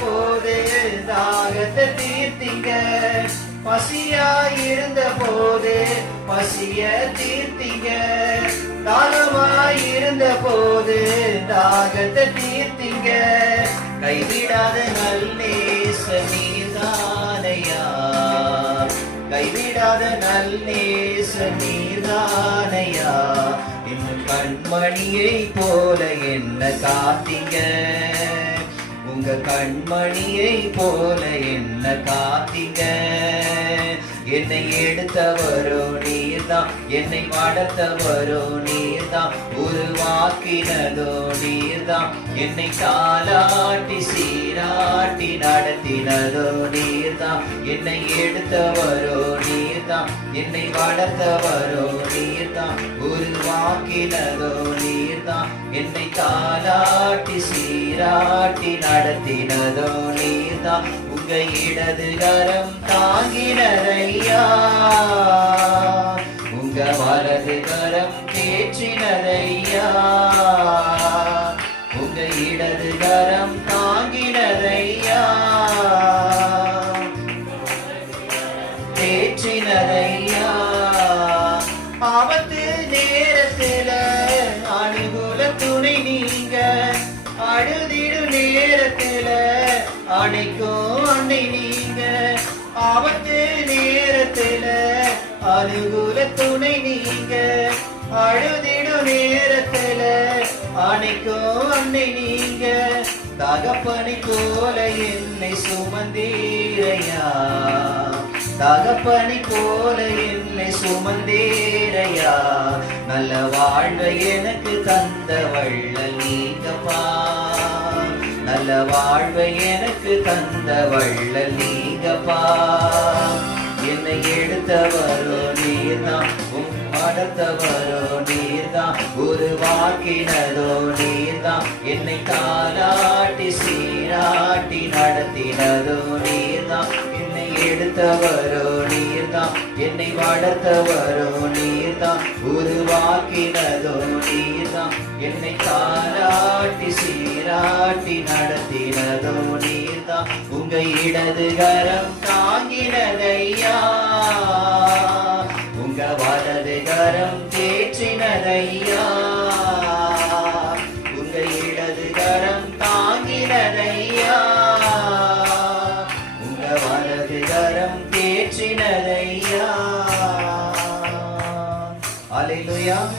போது தாகத்தை தீர்த்தீங்க, பசியாயிருந்த போது பசிய தீர்த்தீங்க, தாகமாயிருந்த போது தாகத்தை தீர்த்தீங்க. கைவிடாத நல்லேச நீர்தானையா, கைவிடாத நல்லேச நீர்தானையா. இன்னும் கண்மணியை போல என்ன காத்தீங்க, உங்க கண்மணியை போல என்ன காத்தீங்க. என்னை எடுத்தவரோ நீர்தான், என்னை வளர்த்தவரோ நீர்தான், உருவாக்கினதோ நீர்தான், என்னை தாலாட்டி சீராட்டி நடத்தினதோ நீர்தான். என்னை எடுத்தவரோ நீர்தான், என்னை வளர்த்தவரோ நீர்தான், உருவாக்கினதோ நீர்தான், என்னை தாலாட்டி சீராட்டி நடத்தினதோ நீர்தான். உங்க இடது கரம் தாங்கினதையா, உங்க வலது கரம் தேற்றினதையா, உங்க இடது கரம் தாங்கினதையா, தேற்றினதையா. ஆபத்து நேரத்துல அனுகூல துணை நீங்க, அழுதிடு நேரத்துல அணைக்கும் அன்னை நீங்க. ஆபத்து நேரத்துல அனுகூல துணை நீங்க, அழுதிடு நேரத்துல அணைக்கும் அன்னை நீங்க. தகப்பனை போல என்னை சுமந்தீரையா, தகப்பனை போல என்னை சுமந்தீரையா. நல்ல வாழ்வை எனக்கு தந்த வள்ளல் நீங்கப்பா, நல்ல வாழ்வை எனக்கு தந்த வள்ளல் நீங்கப்பா. என்னை எடுத்தவரோ நீர்தான், வளர்த்தவரோ நீர்தான், உருவாக்கினதோ நீர்தான், என்னை தாலாட்டி சீராட்டி நடத்தினதோ நீர்தான். என்னை எடுத்தவரோ நீர்தான், என்னை வளர்த்தவரோ நீர்தான், உருவாக்கினதோ நீர்தான், என்னை தாலாட்டி சீராட்டி நடத்தினதோ நீர்தான். உங்க இடது கரம் தாங்கினதையா, உங்க வலது கரம் தேற்றினதையா.